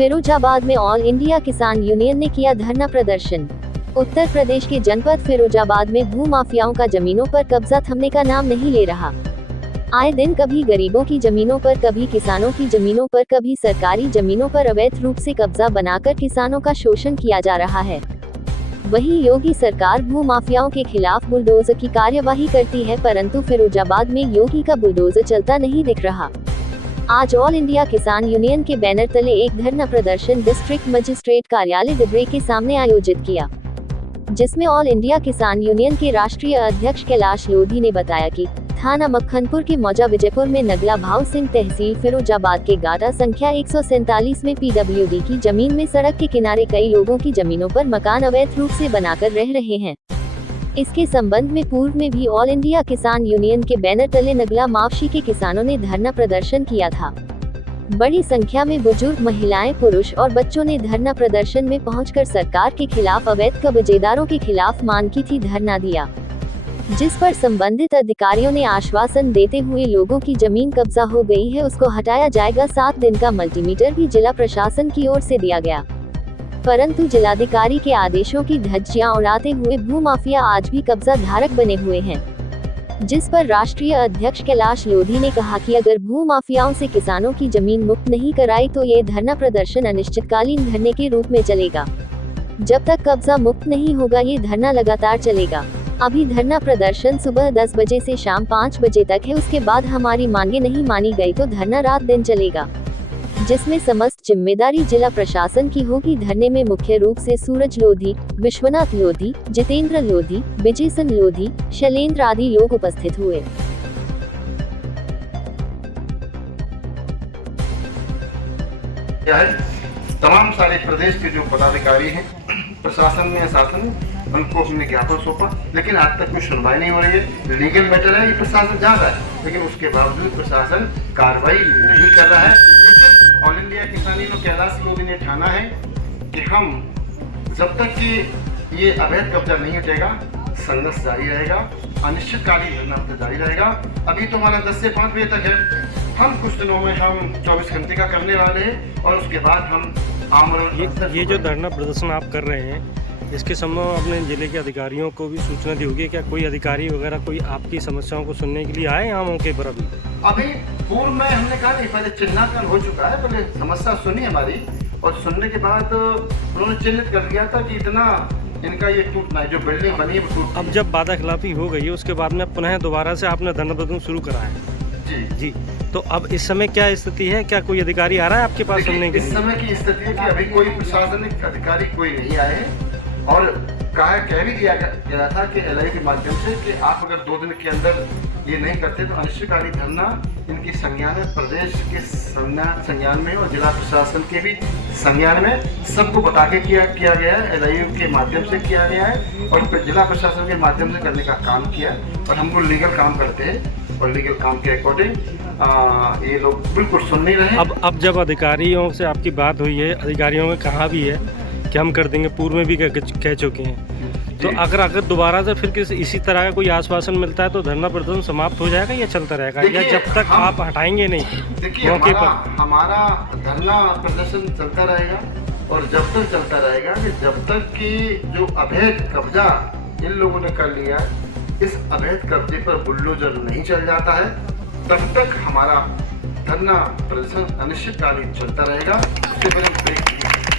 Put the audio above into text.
फिरोजाबाद में all India किसान union ने किया धरना प्रदर्शन। उत्तर प्रदेश के जनपद फिरोजाबाद में भू माफियाओं का जमीनों पर कब्जा थमने का नाम नहीं ले रहा। आए दिन कभी गरीबों की जमीनों पर, कभी किसानों की जमीनों पर, कभी सरकारी जमीनों पर अवैध रूप से कब्जा बनाकर किसानों का शोषण किया जा रहा है। वहीं योगी सरकार भू माफियाओं के खिलाफ बुलडोजर की कार्यवाही करती है, परंतु फिरोजाबाद में योगी का बुलडोजर चलता नहीं दिख रहा। आज ऑल इंडिया किसान यूनियन के बैनर तले एक धरना प्रदर्शन डिस्ट्रिक्ट मजिस्ट्रेट कार्यालय डिबरे के सामने आयोजित किया, जिसमें ऑल इंडिया किसान यूनियन के राष्ट्रीय अध्यक्ष कैलाश लोधी ने बताया कि थाना मक्खनपुर के मौजा विजयपुर में नगला भाव सिंह तहसील फिरोजाबाद के गाटा संख्या 147 में पीडब्ल्यूडी की जमीन में सड़क के किनारे कई लोगों की जमीनों पर मकान अवैध रूप से बनाकर रह रहे हैं। इसके संबंध में पूर्व में भी ऑल इंडिया किसान यूनियन के बैनर तले नगला मावशी के किसानों ने धरना प्रदर्शन किया था। बड़ी संख्या में बुजुर्ग, महिलाएं, पुरुष और बच्चों ने धरना प्रदर्शन में पहुंचकर सरकार के खिलाफ अवैध कब्जेदारों के खिलाफ मांग की थी धरना दिया, जिस पर संबंधित अधिकारियों ने आश्वासन देते हुए लोगों की जमीन कब्जा हो गई है उसको हटाया जाएगा। 7 दिन का मल्टीमीटर भी जिला प्रशासन की ओर से दिया गया, परंतु जिलाधिकारी के आदेशों की धज्जियां उड़ाते हुए भू माफिया आज भी कब्जा धारक बने हुए हैं, जिस पर राष्ट्रीय अध्यक्ष कैलाश लोधी ने कहा कि अगर भू माफियाओं से किसानों की जमीन मुक्त नहीं कराई तो ये धरना प्रदर्शन अनिश्चितकालीन धरने के रूप में चलेगा। जब तक कब्जा मुक्त नहीं होगा ये धरना लगातार चलेगा। अभी धरना प्रदर्शन सुबह 10 बजे से शाम 5 बजे तक है। उसके बाद हमारी मांगे नहीं मानी गई तो धरना रात दिन चलेगा, जिसमें समस्त जिम्मेदारी जिला प्रशासन की होगी। धरने में मुख्य रूप से सूरज लोधी, विश्वनाथ लोधी, जितेंद्र लोधी, विजयसन लोधी, शैलेंद्र आदि लोग उपस्थित हुए। तमाम सारे प्रदेश के जो पदाधिकारी हैं, प्रशासन में शासन, उनको हमने ज्ञापन सौंपा, लेकिन आज तक कोई सुनवाई नहीं हो रही है। लीगल मैटर है, ये प्रशासन जान रहा है, लेकिन उसके बावजूद प्रशासन कार्रवाई नहीं कर रहा है। ऑल इंडिया किसान यूनियन कैलाश लोधी ने ठाना है कि हम जब तक कि ये अवैध कब्जा नहीं हटेगा संघर्ष जारी रहेगा, अनिश्चितकालीन धरना जारी रहेगा। अभी तो हमारा 10 से 5 बजे तक है। हम कुछ दिनों में हम 24 घंटे का करने वाले हैं और उसके बाद हम आमरण। ये जो धरना प्रदर्शन आप कर रहे हैं, इसके संबंध में अपने जिले के अधिकारियों को भी सूचना दी होगी। क्या कोई अधिकारी वगैरह कोई आपकी समस्याओं को सुनने के लिए आए यहाँ मौके पर? अभी पूर्व में हमने कहा नहीं, पहले चिन्हांकन हो चुका है, पहले समस्या सुनी हमारी और सुनने के बाद उन्होंने चिन्हित कर दिया था कि इतना इनका ये टूटना है, जो बिल्डिंग बनी है वो टूट। अब जब वादा खिलाफी हो गई है उसके बाद में पुनः दोबारा से आपने धरना प्रदर्शन शुरू करा है? जी। तो अब इस समय क्या स्थिति है? क्या कोई अधिकारी आ रहा है आपके पास सुनने के लिए? इस समय की स्थिति है कि अभी कोई प्रशासनिक अधिकारी कोई नहीं आए हैं और कह भी दिया गया था कि एलआई के माध्यम से कि आप अगर 2 दिन के अंदर ये नहीं करते तो अनिश्चितकालीन धरना इनकी संज्ञान में, प्रदेश के संज्ञान में और जिला प्रशासन के भी संज्ञान में सबको बता के किया गया है। एलआई के माध्यम से किया गया है और जिला प्रशासन के माध्यम से करने का काम किया और हम लोग लीगल काम करते हैं और लीगल काम के अकॉर्डिंग ये लोग बिल्कुल सुन नहीं रहे। अब जब अधिकारियों से आपकी बात हुई है, अधिकारियों ने कहा भी है कि हम कर देंगे, पूर्व में भी कह चुके हैं, तो अगर दोबारा से फिर इसी तरह का कोई आश्वासन मिलता है तो धरना प्रदर्शन समाप्त हो जाएगा या चलता रहेगा, या जब तक आप हटाएंगे नहीं मौके पर? हमारा धरना प्रदर्शन चलता रहेगा और जब तक चलता रहेगा कि जब तक कि जो अवैध कब्जा इन लोगों ने कर लिया, इस अवैध कब्जे पर बुलडोजर नहीं चल जाता है, तब तक हमारा धरना प्रदर्शन अनिश्चितकालीन चलता रहेगा। उसके